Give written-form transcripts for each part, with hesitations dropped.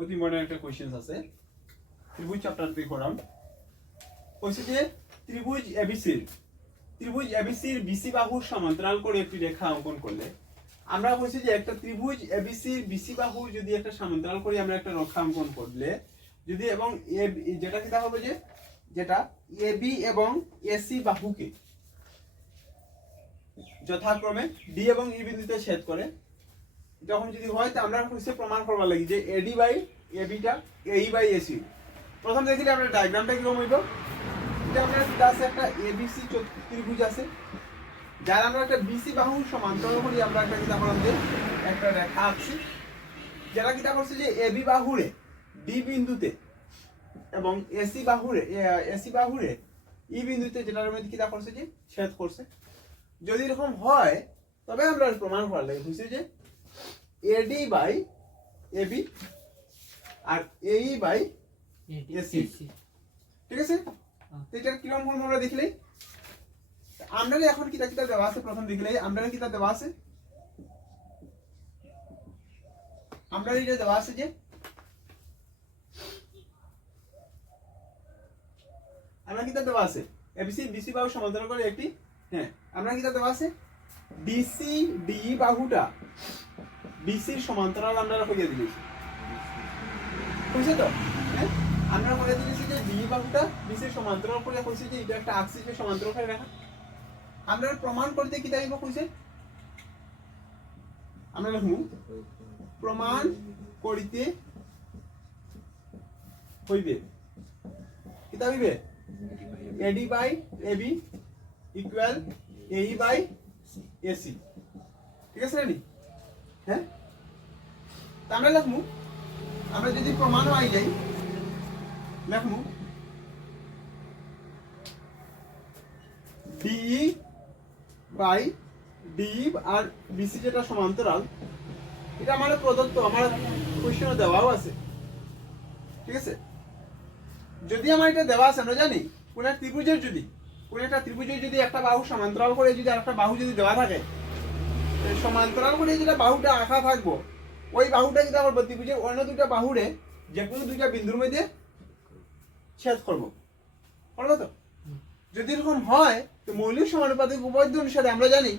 অতি মডার্ন একটা কোশ্চেন আছে ত্রিভুজ চ্যাপ্টার 3 পড়াম কইছে যে ত্রিভুজ এবিসির বিসি বাহুর সমান্তরাল করে একটি রেখা অঙ্কন করলে আমরা কইছি যে একটা ত্রিভুজ এবিসির বিসি বাহুর যদি একটা সমান্তরাল করে আমরা একটা রেখা অঙ্কন করলে যদি এবং যেটা কি হবে যে যেটা এবি এবং এসি বাহুকে যথাক্রমে ডি এবং ই বিন্দুতে ছেদ করে যখন যদি হয় তো আমরা কইছে প্রমাণ করবা লাগি যে এডি বাই এবিটা এই বাই এসি প্রথম দেখিলে আমরা ডায়াগ্রামটা কিরকম হইব এটা আমরা দাস একটা এবিসি ত্রিভুজ আছে যার আমরা একটা বিসি বাহু সমান্তরাল করি আমরা একটা কিতা করলাম যে একটা রেখা আঁকছি যারা কিতা করছে যে এবি বাহুরে ডি বিন্দুতে এবং এসি বাহুরে ই বিন্দুতে যেটার মধ্যে কিতা করছে যে ছেদ করছে যদি এরকম হয় তবে আমরা প্রমাণ করা লাগে বুঝছি যে এডি বাই এবি আর এই বাই এসি ঠিক আছে এটা কিরকম ফর্ম আমরা দেখলেই আমরা এখন কিতা কিতা দেওয়া আছে প্রথম দেখলেই আমরা কিতা দেওয়া আছে আমরা এটা দেওয়া আছে যে আমরা কিতা দেওয়া আছে এবিসি বিসি বাহু সমান্তরাল করে একটি হ্যাঁ আমরা কিতা দেওয়া আছে ডিসি ডি বাহুটা বিসির সমান্তরাল আমরা কইয়া দিয়েছি বুঝছো তো হ্যাঁ আমরা কইয়া দিয়েছি যে ডি বাহুটা বিসির সমান্তরাল করে কইছি যে এটা একটা আক্সিসের সমান্তরাল করে রাখা আমরা প্রমাণ করতে কি তাইব কইছে আমরা লিখমু প্রমাণ করিতে হইবে কি তা হইবে এডি বাই এবি ইকুয়াল এই বাই এসি ঠিক আছে নি হ্যাঁ আমরা লিখমু আমরা যদি প্রমাণ আই যাই লিখমু DE by D R BC যেটা সমান্তরাল এটা আমাদের প্রদত্ত আমার কোশ্চেনে দেওয়াও আছে ঠিক আছে যদি আমার এটা দেওয়া আছে আমরা জানি কোন একটা ত্রিভুজের যদি একটা বাহু সমান্তরাল করে যদি আরেকটা বাহু যদি দেওয়া থাকে সমান্তরাল করে যেটা বাহুটা আঁকা থাকবো ওই বাহুটা যেটা করবো ত্রিভুজের অন্য দুইটা বাহুরে যে কোনো দুইটা বিন্দুর মধ্যে ছেদ করবো তো যদি এরকম হয় তো মৌলিক সমানুপাতিক উপপাদ্য অনুসারে আমরা জানি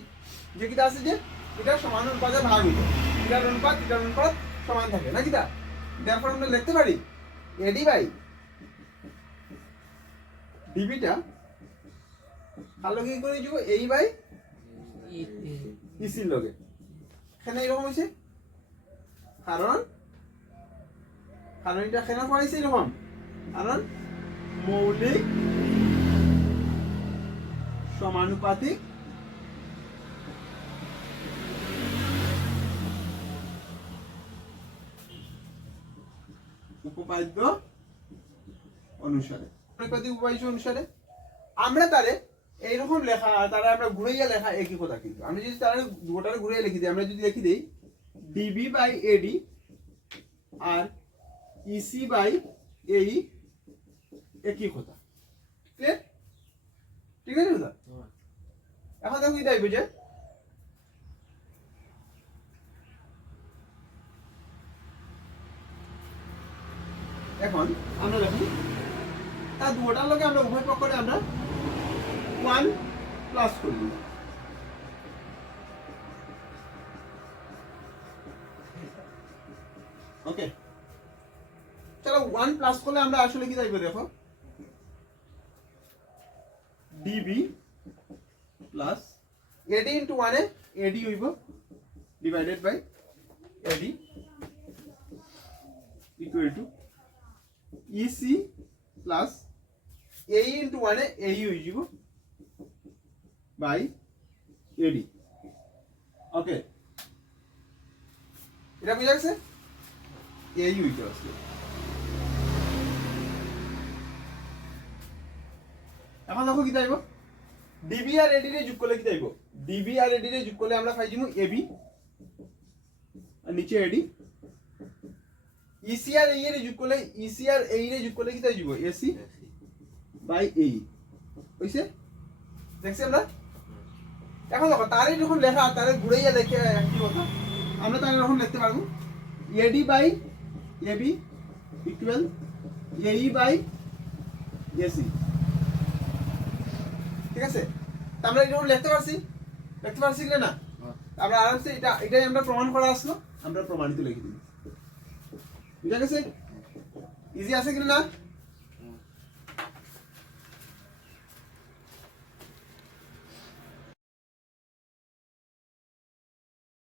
যে কিটা আছে যে এটা সমানুপাতে ভাগ হইবে এটার অনুপাত সমান থাকে না কিটা তারপর আমরা লিখতে পারি এডি বাই ডিবিটা ভালো কি করে দিব এই বাই ইসির লগে এখানে এরকম হইছে কারণ এটা কেন পাইছে এরকম কারণ মৌলিক সমানুপাতিক উপপাদ্য অনুসারে আমরা তারে এইরকম লেখা তারা আমরা ঘুরাইয়া লেখা একই কথা কিন্তু আমি যদি তারা গোটারে ঘুরাইয়া লিখি দিই আমরা যদি লিখি দিই ডিবি বাই এডি আর ইসি বাই এই একই কথা ক্লিয়ার ঠিক আছে দাদা এখন দেখো এটাই বুঝে এখন আমরা দেখি তার দুটার লগে আমরা উভয় পক্ষে আমরা 1 প্লাস করব ওকে চলো 1 প্লাস করলে আমরা আসলে কি যাইব দেখো ডিবি প্লাস এডি ইনটু 1 এ এডি হইব divided by AD equal to EC plus এই ইনটু 1 এ এই হই যাব বাই এডি ওকে এটা বুঝা গেছে এই হই যাচ্ছে এখন দেখো কি যাইব ডিবি আর এডি রে যোগ করলে কি যাইব ডিবি আর এডি রে যোগ করলে আমরা পাই যাবো এবি আর নিচে এডি ইসি আর এই রে যোগ করলে ইসি আর এই রে যোগ করলে কি যাইব এসি বাই এই হইছে দেখছি আমরা এখন দেখো তারে যখন লেখা তারে ঘুরাইয়া লেখে একই কথা আমরা তাহলে যখন লিখতে পারবো এডি বাই এবি ইকুয়াল এই বাই এসি। ঠিক আছে, তা আমরা এটা লিখতে পারছি কি না? আমরা আরামসে এটাই আমরা প্রমাণ করা আসলো, আমরা প্রমাণিত লিখে দিই। বুঝা গেছে? ইজি আছে কি না?